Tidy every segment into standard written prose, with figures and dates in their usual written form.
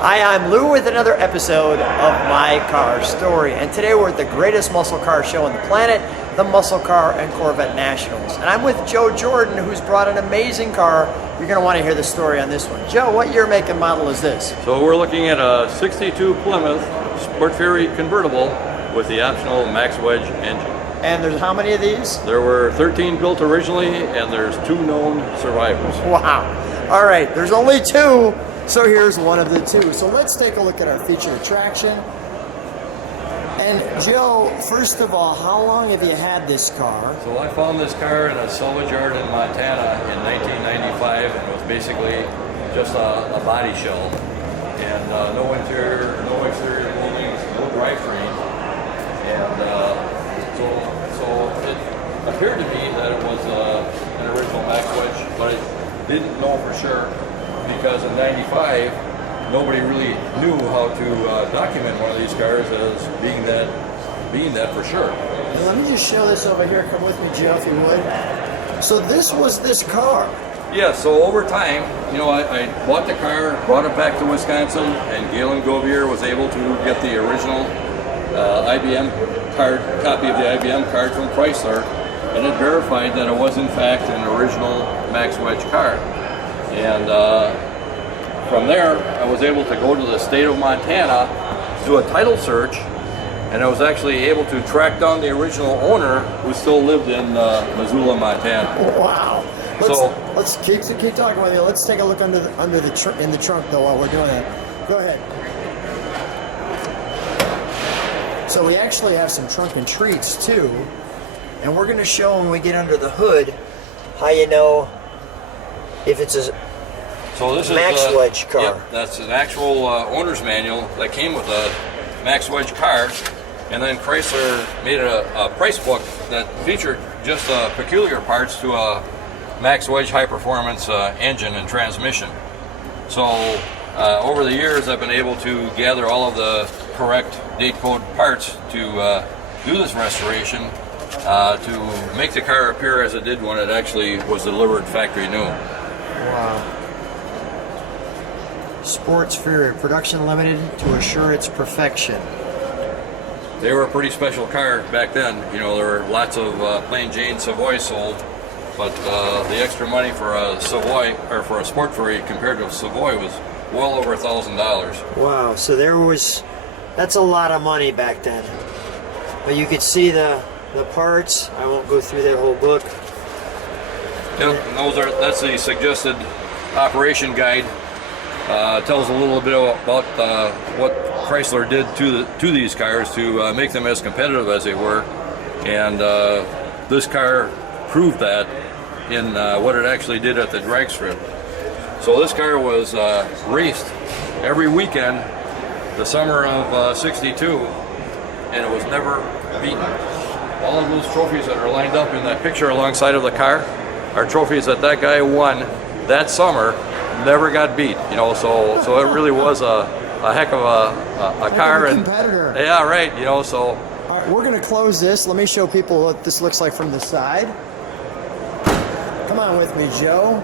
Hi, I'm Lou with another episode of My Car Story, and today we're at the greatest muscle car show on the planet, the Muscle Car and Corvette Nationals. And I'm with Joe Jordan, who's brought an amazing car. You're going to want to hear the story on this one. Joe, what year, make, and model is this? So we're looking at a 62 Plymouth Sport Fury Convertible with the optional Max Wedge engine. And there's how many of these? There were 13 built originally, and there's 2 known survivors. Wow. All right, there's only 2. So here's one of the 2. So let's take a look at our featured attraction. And Joe, first of all, how long have you had this car? So I found this car in a salvage yard in Montana in 1995, and it was basically just a body shell. And no interior, no exterior moldings, no drivetrain. And so it appeared to me that it was an original Max Wedge, but I didn't know for sure. Because in '95, nobody really knew how to document one of these cars as being that for sure. Let me just show this over here. Come with me, Joe, if you would. So this was this car. Yeah. So over time, you know, I bought the car, brought it back to Wisconsin, and Galen Govier was able to get the original IBM copy of the IBM card from Chrysler, and it verified that it was in fact an original Max Wedge car. And from there, I was able to go to the state of Montana, do a title search, and I was actually able to track down the original owner who still lived in Missoula, Montana. Wow. Let's keep talking with you. Let's take a look in the trunk though while we're doing that. Go ahead. So we actually have some trunk and treats too, and we're going to show when we get under the hood how you know if it's a Max Wedge car. Yep, that's an actual owner's manual that came with a Max Wedge car, and then Chrysler made a price book that featured just peculiar parts to a Max Wedge high performance engine and transmission. So over the years I've been able to gather all of the correct date code parts to do this restoration to make the car appear as it did when it actually was delivered factory new. Wow. Sports Fury, production limited to assure its perfection. They were a pretty special car back then. You know, there were lots of plain Jane Savoy sold, but the extra money for a Savoy, or for a Sport Fury compared to a Savoy, was well over $1,000. Wow, so that's a lot of money back then. But you could see the parts. I won't go through that whole book. Yeah, that's the suggested operation guide. Tells a little bit about what Chrysler did to these cars to make them as competitive as they were, and this car proved that in what it actually did at the drag strip. So this car was raced every weekend the summer of '62, and it was never beaten. All of those trophies that are lined up in that picture alongside of the car are trophies that guy won that summer, never got beat. You know, so it really was a heck of a car and competitor. Yeah, right. You know, so. All right, we're going to close this. Let me show people what this looks like from the side. Come on with me, Joe.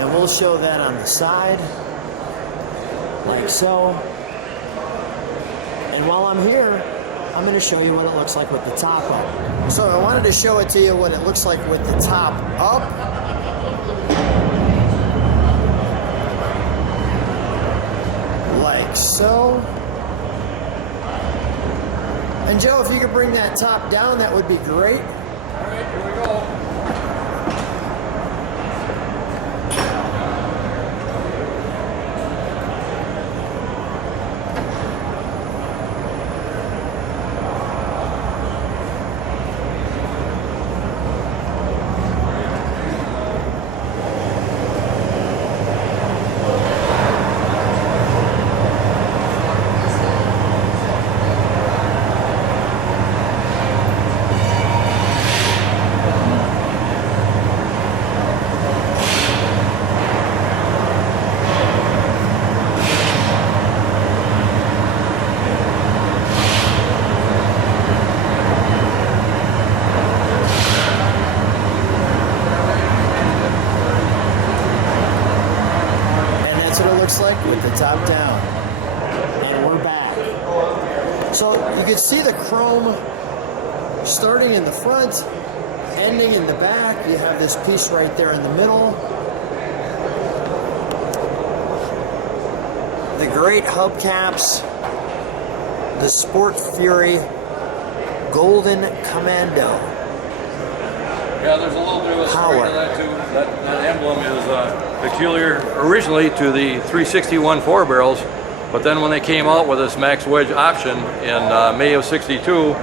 And we'll show that on the side, like so. And while I'm here, I'm going to show you what it looks like with the top up. So I wanted to show it to you what it looks like with the top up. Like so. And Joe, if you could bring that top down, that would be great. All right, here we go. that's what it looks like with the top down. And we're back. So you can see the chrome starting in the front, ending in the back. You have this piece right there in the middle. The great hubcaps, the Sport Fury Golden Commando. Yeah, there's a little bit of a story to that too. That emblem is peculiar originally to the 361 4 barrels, but then when they came out with this Max Wedge option in May of '62,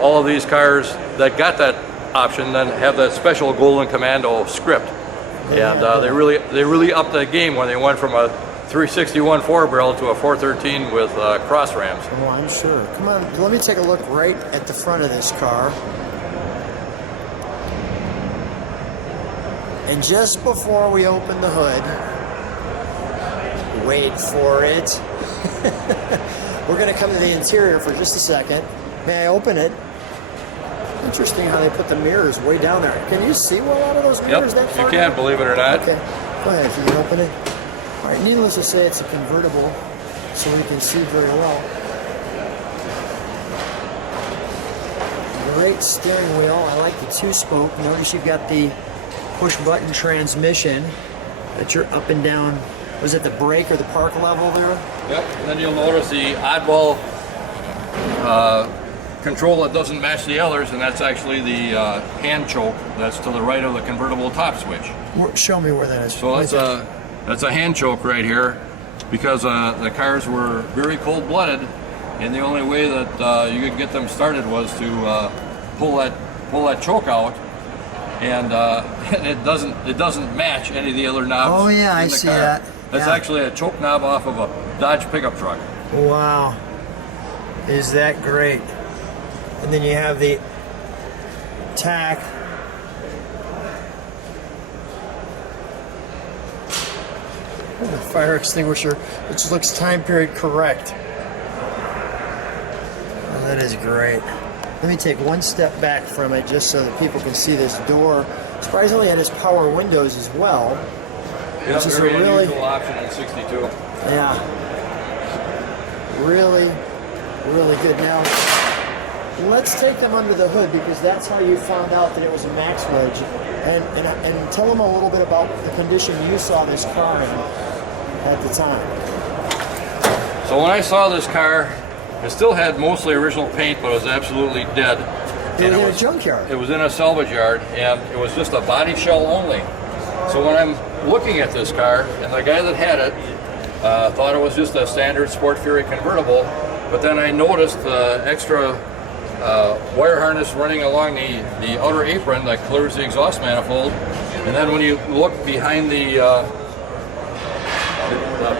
all of these cars that got that option then have that special Golden Commando script, and they really upped the game when they went from a 361 4 barrel to a 413 with cross rams. Oh, I'm sure. Come on, let me take a look right at the front of this car. And just before we open the hood, wait for it. We're going to come to the interior for just a second. May I open it? Interesting how they put the mirrors way down there. Can you see well out of those mirrors that far? You can, believe it or not. Okay, go ahead, you can open it. All right, needless to say, it's a convertible, so we can see very well. Great steering wheel. I like the two-spoke. Notice you've got the push-button transmission that you're up and down. Was it the brake or the park level there? Yep. And then you'll notice the oddball control that doesn't match the others, and that's actually the hand choke that's to the right of the convertible top switch. Show me where that is. So that's a hand choke right here, because the cars were very cold-blooded, and the only way that you could get them started was to pull that choke out, and it doesn't match any of the other knobs. Oh yeah, in I the see car. that. That's Yeah. actually a choke knob off of a Dodge pickup truck. Wow, is that great? And then you have the tack. And the fire extinguisher, which looks time period correct. Oh, that is great. Let me take one step back from it just so that people can see this door. Surprisingly, it has power windows as well. Yeah, Which is very a really, unusual option in '62. yeah, really, really good. Now, let's take them under the hood, because that's how you found out that it was a Max Wedge. And tell them a little bit about the condition you saw this car in at the time. So when I saw this car, it still had mostly original paint, but it was absolutely dead. It was in a was junkyard. It was in a salvage yard, and it was just a body shell only. So when I'm looking at this car, and the guy that had it thought it was just a standard Sport Fury convertible, but then I noticed the extra wire harness running along the outer apron that clears the exhaust manifold, and then when you look behind the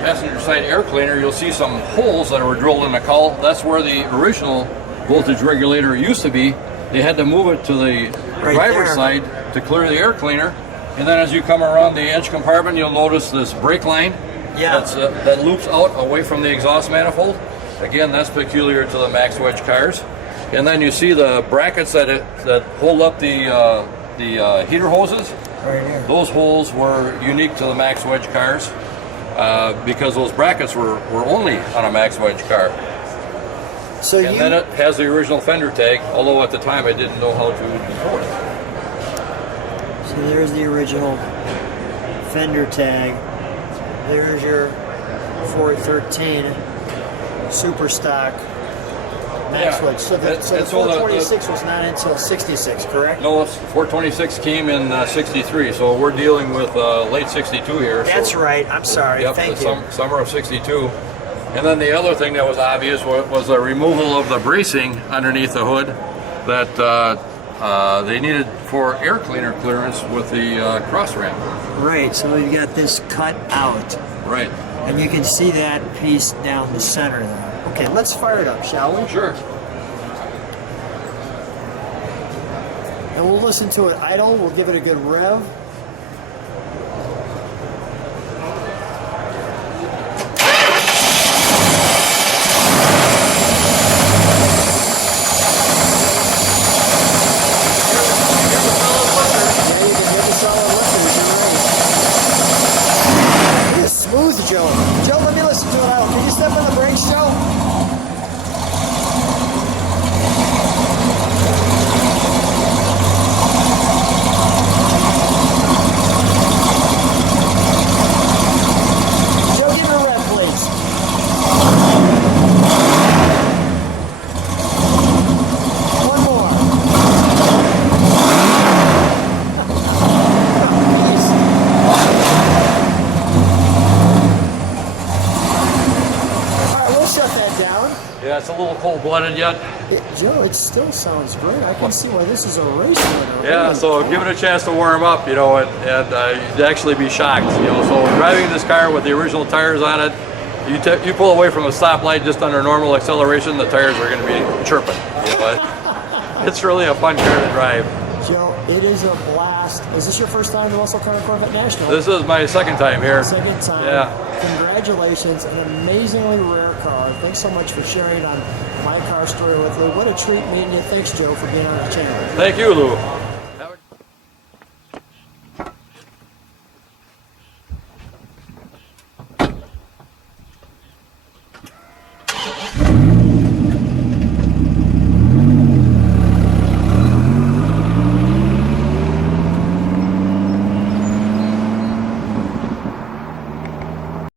passenger side air cleaner, you'll see some holes that were drilled in the cowl. That's where the original voltage regulator used to be. They had to move it to the driver's side to clear the air cleaner. And then as you come around the edge compartment, you'll notice this brake line that loops out away from the exhaust manifold. Again, that's peculiar to the Max Wedge cars. And then you see the brackets that hold up the heater hoses. Right here. Those holes were unique to the Max Wedge cars because those brackets were only on a Max Wedge car. So and then it has the original fender tag, although at the time I didn't know how to control it. So there's the original fender tag. There's your 413 super stock Max Wedge. So the 426 was not until 66, correct? No, 426 came in 63, so we're dealing with late 62 here. That's right. I'm sorry. Yep, Thank you. Summer of 62. And then the other thing that was obvious was the removal of the bracing underneath the hood that they needed for air cleaner clearance with the cross ramp. Right, so you got this cut out. Right. And you can see that piece down the center there. Okay, let's fire it up, shall we? Sure. And we'll listen to it idle. We'll give it a good rev. to Joe. Joe, let me listen to it out. Can you step on the brakes, Joe? Joe, give me a rev, please. One more. Shut that down. Yeah, it's a little cold-blooded yet. Joe, it still sounds great. I can see why this is a race winner. Yeah, so give it a chance to warm up, you know, and you'd actually be shocked, you know. So driving this car with the original tires on it, you pull away from a stoplight just under normal acceleration, the tires are going to be chirping. You know, it's really a fun car to drive. Joe, it is a blast. Is this your first time in the Muscle Car and Corvette National? This is my second time here. Second time. Yeah. Congratulations, an amazingly rare car. Thanks so much for sharing on my car story with me. What a treat meeting you. Thanks, Joe, for being on the channel. Thank you, Lou.